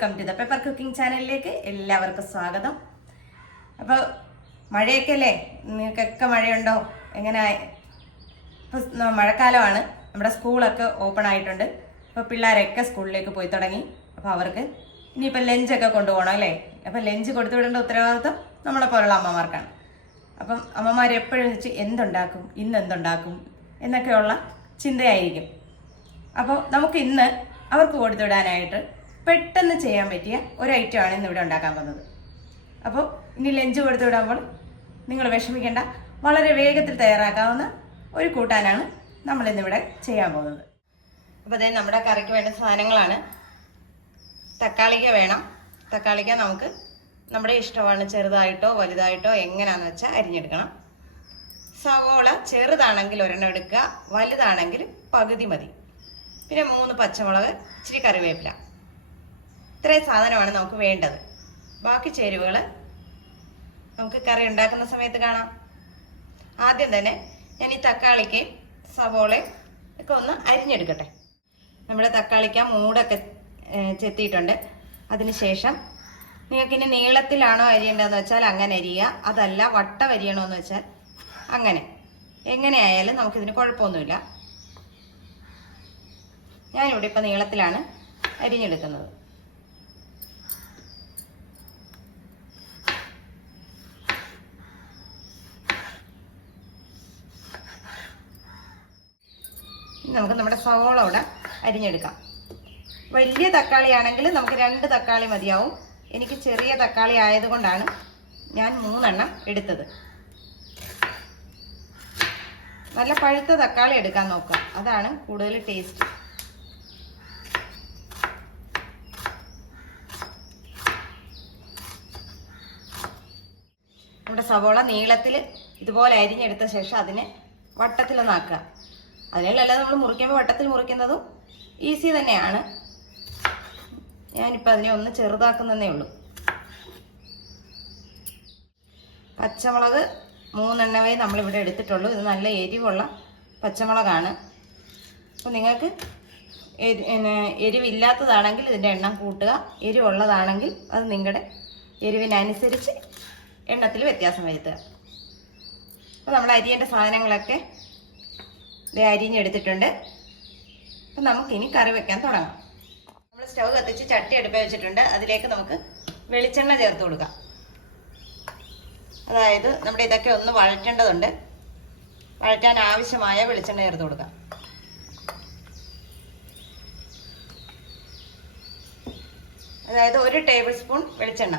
Welcome to the pepper cooking ചാനലിലേക്ക് എല്ലാവർക്കും സ്വാഗതം. അപ്പോൾ മഴയൊക്കെ അല്ലേ, നിങ്ങൾക്കൊക്കെ മഴയുണ്ടോ? എങ്ങനെ? ഇപ്പോൾ മഴക്കാലമാണ്, നമ്മുടെ സ്കൂളൊക്കെ ഓപ്പൺ ആയിട്ടുണ്ട്. അപ്പോൾ പിള്ളേരൊക്കെ സ്കൂളിലേക്ക് പോയി തുടങ്ങി. അപ്പോൾ അവർക്ക് ഇനിയിപ്പോൾ ലഞ്ചൊക്കെ കൊണ്ടുപോകണം അല്ലേ? അപ്പോൾ ലഞ്ച് കൊടുത്തു വിടേണ്ട ഉത്തരവാദിത്വം നമ്മളെ പോലുള്ള അമ്മമാർക്കാണ്. അപ്പം അമ്മമാരെപ്പോഴും വെച്ച് എന്തുണ്ടാക്കും, ഇന്ന് എന്തുണ്ടാക്കും എന്നൊക്കെയുള്ള ചിന്തയായിരിക്കും. അപ്പോൾ നമുക്ക് ഇന്ന് അവർക്ക് കൊടുത്തുവിടാനായിട്ട് പെട്ടെന്ന് ചെയ്യാൻ പറ്റിയ ഒരു ഐറ്റമാണ് ഇന്നിവിടെ ഉണ്ടാക്കാൻ പോകുന്നത്. അപ്പോൾ ഇനി ലഞ്ച് കൊടുത്തുവിടുമ്പോൾ നിങ്ങൾ വിഷമിക്കേണ്ട, വളരെ വേഗത്തിൽ തയ്യാറാക്കാവുന്ന ഒരു കൂട്ടാനാണ് നമ്മളിന്നിവിടെ ചെയ്യാൻ പോകുന്നത്. അപ്പോൾ അതേ നമ്മുടെ കറിക്ക് വേണ്ട സാധനങ്ങളാണ്. തക്കാളിക്ക വേണം. തക്കാളിക്ക നമുക്ക് നമ്മുടെ ഇഷ്ടമാണ്, ചെറുതായിട്ടോ വലുതായിട്ടോ എങ്ങനെയാണെന്ന് വെച്ചാൽ അരിഞ്ഞെടുക്കണം. സവോള ചെറുതാണെങ്കിൽ ഒരെണ്ണം എടുക്കുക, വലുതാണെങ്കിൽ പകുതി മതി. പിന്നെ 3 പച്ചമുളക്, ഇച്ചിരി കറിവേപ്പില. ഇത്രയും സാധനമാണ് നമുക്ക് വേണ്ടത്. ബാക്കി ചേരുവകൾ നമുക്ക് കറി ഉണ്ടാക്കുന്ന സമയത്ത് കാണാം. ആദ്യം തന്നെ ഞാൻ ഈ തക്കാളിക്ക് സവോളയും ഒക്കെ ഒന്ന് അരിഞ്ഞെടുക്കട്ടെ. നമ്മുടെ തക്കാളിക്ക മൂടൊക്കെ ചെത്തിയിട്ടുണ്ട്. അതിനുശേഷം നിങ്ങൾക്കിനി നീളത്തിലാണോ അരിയേണ്ടതെന്ന് വെച്ചാൽ അങ്ങനെ അരിയുക, അതല്ല വട്ടം അരിയണമെന്ന് വെച്ചാൽ അങ്ങനെ. എങ്ങനെയായാലും നമുക്കിതിന് കുഴപ്പമൊന്നുമില്ല. ഞാനിവിടെ ഇപ്പം നീളത്തിലാണ് അരിഞ്ഞെടുക്കുന്നത്. നമുക്ക് നമ്മുടെ സവോള ഇവിടെ അരിഞ്ഞെടുക്കാം. വലിയ തക്കാളി ആണെങ്കിൽ നമുക്ക് 2 തക്കാളി മതിയാവും. എനിക്ക് ചെറിയ തക്കാളി ആയതുകൊണ്ടാണ് ഞാൻ 3 എണ്ണം എടുത്തത്. നല്ല പഴുത്ത തക്കാളി എടുക്കാൻ നോക്കുക, അതാണ് കൂടുതൽ ടേസ്റ്റ്. നമ്മുടെ സവോള നീളത്തിൽ ഇതുപോലെ അരിഞ്ഞെടുത്ത ശേഷം അതിനെ വട്ടത്തിലൊന്നാക്കുക. അതിനല്ല നമ്മൾ മുറിക്കുമ്പോൾ വട്ടത്തിൽ മുറിക്കുന്നതും ഈസി തന്നെയാണ്. ഞാനിപ്പോൾ അതിനെ ഒന്ന് ചെറുതാക്കുന്നതേ ഉള്ളൂ. പച്ചമുളക് 3 എണ്ണവേ നമ്മളിവിടെ എടുത്തിട്ടുള്ളൂ. ഇത് നല്ല എരിവുള്ള പച്ചമുളകാണ്. അപ്പോൾ നിങ്ങൾക്ക് എരിവില്ലാത്തതാണെങ്കിൽ ഇതിൻ്റെ എണ്ണം കൂട്ടുക, എരിവുള്ളതാണെങ്കിൽ അത് നിങ്ങളുടെ എരിവിനനുസരിച്ച് എണ്ണത്തിൽ വ്യത്യാസം വരുത്തുക. അപ്പോൾ നമ്മൾ അരിയേണ്ട സാധനങ്ങളൊക്കെ അരിഞ്ഞെടുത്തിട്ടുണ്ട്. അപ്പം നമുക്കിനി കറി വെക്കാൻ തുടങ്ങാം. നമ്മൾ സ്റ്റൗ കത്തിച്ച് ചട്ടി അടുപ്പ് വെച്ചിട്ടുണ്ട്. അതിലേക്ക് നമുക്ക് വെളിച്ചെണ്ണ ചേർത്ത് കൊടുക്കാം. അതായത് നമ്മുടെ ഇതൊക്കെ ഒന്ന് വഴറ്റേണ്ടതുണ്ട്. വഴറ്റാൻ ആവശ്യമായ വെളിച്ചെണ്ണ ചേർത്ത് കൊടുക്കാം. അതായത് 1 ടേബിൾ സ്പൂൺ വെളിച്ചെണ്ണ.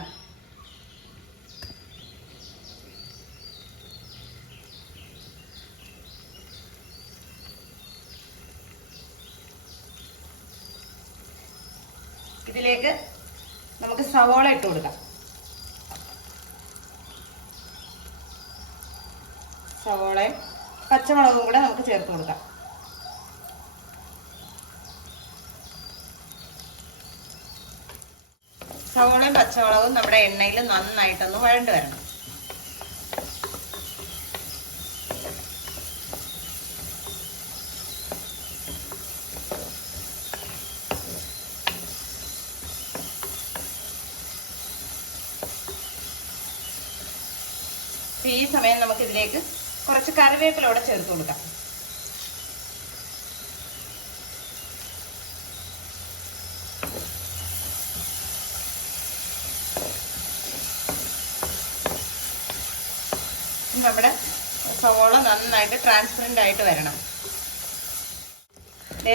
ഇതിലേക്ക് നമുക്ക് സവോള ഇട്ട് കൊടുക്കാം. സവോളയും പച്ചമുളകും കൂടെ നമുക്ക് ചേർത്ത് കൊടുക്കാം. സവോളയും പച്ചമുളകും നമ്മുടെ എണ്ണയിൽ നന്നായിട്ടൊന്ന് വഴണ്ട് വരണം. ഈ സമയം നമുക്ക് ഇതിലേക്ക് കുറച്ച് കറിവേപ്പിലൂടെ ചേർത്ത് കൊടുക്കാം. നമ്മുടെ സവോള നന്നായിട്ട് ട്രാൻസ്പെറൻ്റ് ആയിട്ട് വരണം.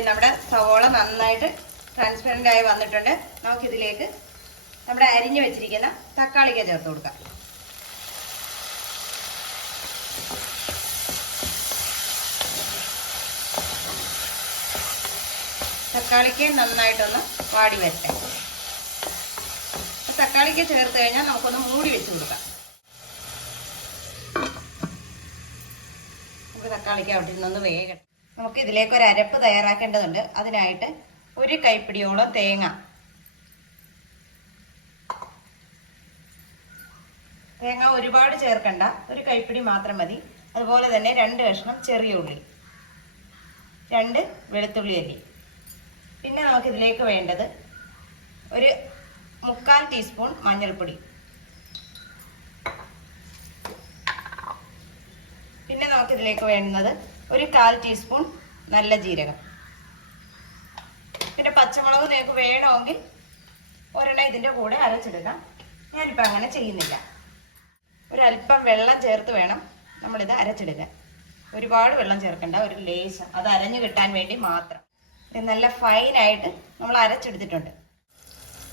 നമ്മുടെ സവോള നന്നായിട്ട് ട്രാൻസ്പെറൻ്റ് ആയി വന്നിട്ടുണ്ട്. നമുക്കിതിലേക്ക് നമ്മുടെ അരിഞ്ഞു വെച്ചിരിക്കുന്ന തക്കാളിക്ക ചേർത്ത് കൊടുക്കാം. തക്കാളിക്ക് നന്നായിട്ടൊന്ന് വാടി വരട്ടെ. തക്കാളിക്ക് ചേർത്ത് കഴിഞ്ഞാൽ നമുക്കൊന്ന് മൂടി വെച്ച് കൊടുക്കാം. നമുക്ക് തക്കാളിക്ക് അവിടെ നിന്നൊന്ന് വേഗം നമുക്ക് ഇതിലേക്ക് ഒരു അരപ്പ് തയ്യാറാക്കേണ്ടതുണ്ട്. അതിനായിട്ട് 1 കൈപ്പിടിയോളം തേങ്ങ ഒരുപാട് ചേർക്കണ്ട, 1 കൈപ്പിടി മാത്രം മതി. അതുപോലെ തന്നെ 2 കഷ്ണം ചെറിയ ഉള്ളി, 2 വെളുത്തുള്ളി അല്ലി. പിന്നെ നമുക്കിതിലേക്ക് വേണ്ടത് ഒരു 1/4 ടീസ്പൂൺ മഞ്ഞൾപ്പൊടി. പിന്നെ നമുക്കിതിലേക്ക് വേണ്ടുന്നത് ഒരു 1/4 ടീസ്പൂൺ നല്ല ജീരകം. പിന്നെ പച്ചമുളക് നിങ്ങൾക്ക് വേണമെങ്കിൽ ഒരെണ്ണം ഇതിൻ്റെ കൂടെ അരച്ചെടുക്കാം. ഞാനിപ്പോൾ അങ്ങനെ ചെയ്യുന്നില്ല. ഒരല്പം വെള്ളം ചേർത്ത് വേണം നമ്മളിത് അരച്ചെടുക്കാൻ. ഒരുപാട് വെള്ളം ചേർക്കണ്ട, ഒരു ലേശം, അത് അരഞ്ഞു കിട്ടാൻ വേണ്ടി മാത്രം. ഇത് നല്ല ഫൈനായിട്ട് നമ്മൾ അരച്ചെടുത്തിട്ടുണ്ട്.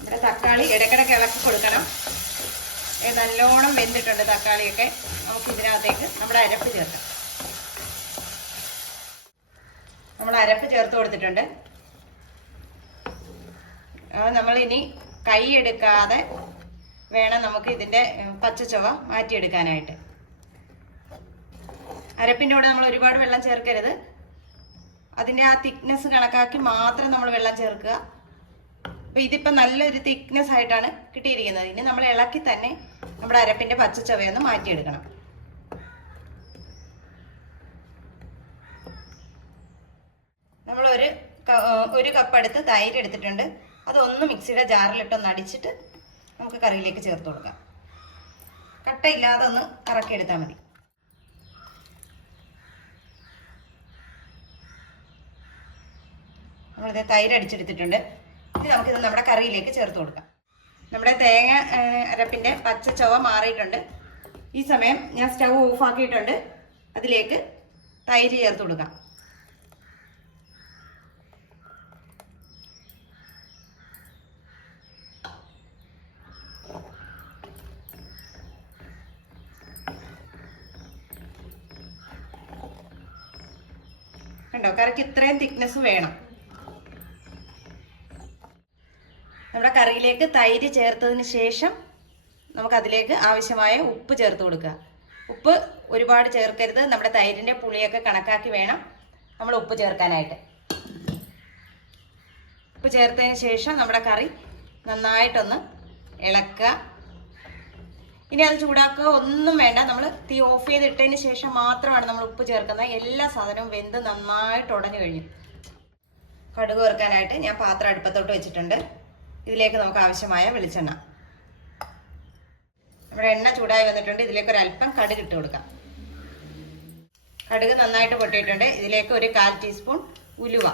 ഇവിടെ തക്കാളി ഇടയ്ക്കിടയ്ക്ക് ഇളക്കി കൊടുക്കണം. നല്ലോണം വെന്തിട്ടുണ്ട് തക്കാളിയൊക്കെ. നമുക്ക് ഇതിനകത്തേക്ക് നമ്മുടെ അരപ്പ് ചേർക്കാം. നമ്മൾ അരപ്പ് ചേർത്ത് കൊടുത്തിട്ടുണ്ട്. നമ്മൾ ഇനി കൈ എടുക്കാതെ വേണം നമുക്ക് ഇതിൻ്റെ പച്ചച്ചുവ മാറ്റിയെടുക്കാനായിട്ട്. അരപ്പിൻ്റെ കൂടെ നമ്മൾ ഒരുപാട് വെള്ളം ചേർക്കരുത്. അതിൻ്റെ ആ തിക്നെസ് കണക്കാക്കി മാത്രം നമ്മൾ വെള്ളം ചേർക്കുക. അപ്പോൾ ഇതിപ്പോൾ നല്ലൊരു തിക്നെസ് ആയിട്ടാണ് കിട്ടിയിരിക്കുന്നത്. ഇനി നമ്മൾ ഇളക്കി തന്നെ നമ്മുടെ അരപ്പിൻ്റെ പച്ചച്ചുവയൊന്ന് മാറ്റിയെടുക്കണം. നമ്മൾ ഒരു കപ്പ് അടുത്ത് തൈര് എടുത്തിട്ടുണ്ട്. അതൊന്ന് മിക്സിയുടെ ജാറിലിട്ടൊന്ന് അടിച്ചിട്ട് നമുക്ക് കറിയിലേക്ക് ചേർത്ത് കൊടുക്കാം. കട്ടയില്ലാതെ ഒന്ന് കറക്കിയെടുത്താൽ മതി. നമ്മളിത് തൈര് അടിച്ചെടുത്തിട്ടുണ്ട്. ഇനി നമുക്കിത് നമ്മുടെ കറിയിലേക്ക് ചേർത്ത് കൊടുക്കാം. നമ്മുടെ തേങ്ങ അരപ്പിൻ്റെ പച്ച ചുവ മാറിയിട്ടുണ്ട്. ഈ സമയം ഞാൻ സ്റ്റവ് ഓഫാക്കിയിട്ടുണ്ട്. അതിലേക്ക് തൈര് ചേർത്ത് കൊടുക്കാം. കണ്ടോ, കറിക്ക് ഇത്രയും തിക്നെസ് വേണം. നമ്മുടെ കറിയിലേക്ക് തൈര് ചേർത്തതിന് ശേഷം നമുക്കതിലേക്ക് ആവശ്യമായ ഉപ്പ് ചേർത്ത് കൊടുക്കുക. ഉപ്പ് ഒരുപാട് ചേർക്കരുത്. നമ്മുടെ തൈരിൻ്റെ പുളിയൊക്കെ കണക്കാക്കി വേണം നമ്മൾ ഉപ്പ് ചേർക്കാനായിട്ട്. ഉപ്പ് ചേർത്തതിന് ശേഷം നമ്മുടെ കറി നന്നായിട്ടൊന്ന് ഇളക്കുക. ഇനി അത് ചൂടാക്കുക ഒന്നും വേണ്ട. നമ്മൾ തീ ഓഫ് ചെയ്തിട്ടതിന് ശേഷം മാത്രമാണ് നമ്മൾ ഉപ്പ് ചേർക്കുന്നത്. എല്ലാ സാധനവും വെന്ത് നന്നായിട്ട് ഉടഞ്ഞു കഴിഞ്ഞു. കടുക് വറുക്കാനായിട്ട് ഞാൻ പാത്രം അടുപ്പത്തോട്ട് വെച്ചിട്ടുണ്ട്. ഇതിലേക്ക് നമുക്ക് ആവശ്യമായ വെളിച്ചെണ്ണ. നമ്മുടെ എണ്ണ ചൂടായി വന്നിട്ടുണ്ട്. ഇതിലേക്ക് ഒരു അല്പം കടുക് ഇട്ട് കൊടുക്കാം. കടുക് നന്നായിട്ട് പൊട്ടിയിട്ടുണ്ട്. ഇതിലേക്ക് ഒരു 1/4 ടീസ്പൂൺ ഉലുവ,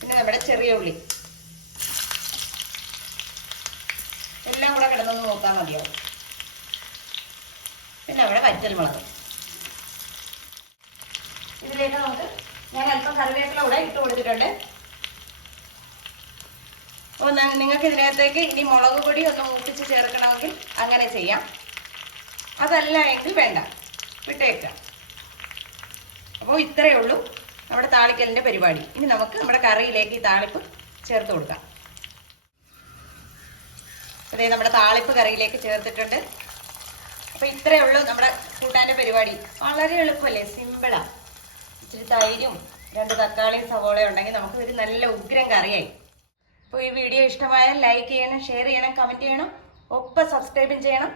പിന്നെ നമ്മുടെ ചെറിയ ഉള്ളി എല്ലാം കൂടെ കിടന്നൊന്ന് നോക്കാൻ മതിയാവും. പിന്നെ നമ്മുടെ വറ്റൽമുളക്. ഇതിലേക്ക് നമുക്ക് ഞാൻ അല്പം കറിവേപ്പില കൂടെ ഇട്ട് കൊടുത്തിട്ടുണ്ട്. അപ്പോൾ നിങ്ങൾക്ക് ഇതിനകത്തേക്ക് ഇനി മുളക് പൊടി ഒന്ന് മൂപ്പിച്ച് ചേർക്കണമെങ്കിൽ അങ്ങനെ ചെയ്യാം. അതല്ല എങ്കിൽ വേണ്ട, വിട്ടേക്കാം. അപ്പോൾ ഇത്രയേ ഉള്ളൂ നമ്മുടെ താളിക്കലിൻ്റെ പരിപാടി. ഇനി നമുക്ക് നമ്മുടെ കറിയിലേക്ക് ഈ താളിപ്പ് ചേർത്ത് കൊടുക്കാം. അതേ നമ്മുടെ താളിപ്പ് കറിയിലേക്ക് ചേർത്തിട്ടുണ്ട്. അപ്പോൾ ഇത്രയേ ഉള്ളൂ നമ്മുടെ കൂട്ടാൻ്റെ പരിപാടി. വളരെ എളുപ്പമല്ലേ, സിമ്പിളാണ്. ഇച്ചിരി തൈരും 2 തക്കാളിയും സവോളയും ഉണ്ടെങ്കിൽ നമുക്ക് ഒരു നല്ല ഉഗ്രം കറിയായി. അപ്പോൾ ഈ വീഡിയോ ഇഷ്ടമായാൽ ലൈക്ക് ചെയ്യണം, ഷെയർ ചെയ്യണം, കമൻറ്റ് ചെയ്യണം, ഒപ്പം സബ്സ്ക്രൈബും ചെയ്യണം.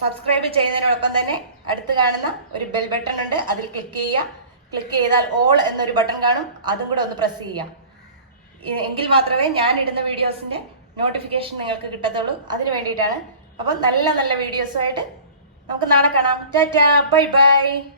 സബ്സ്ക്രൈബ് ചെയ്യുന്നതിനോടൊപ്പം തന്നെ അടുത്ത് കാണുന്ന ഒരു ബെൽ ബട്ടൺ ഉണ്ട്, അതിൽ ക്ലിക്ക് ചെയ്യുക. ക്ലിക്ക് ചെയ്താൽ ഓൾ എന്നൊരു ബട്ടൺ കാണും, അതും കൂടെ ഒന്ന് പ്രസ് ചെയ്യാം. എങ്കിൽ മാത്രമേ ഞാൻ ഇടുന്ന വീഡിയോസിൻ്റെ നോട്ടിഫിക്കേഷൻ നിങ്ങൾക്ക് കിട്ടത്തുള്ളൂ. അതിന് വേണ്ടിയിട്ടാണ്. അപ്പോൾ നല്ല നല്ല വീഡിയോസുമായിട്ട് നമുക്ക് നാളെ കാണാം. Tata, bye bye.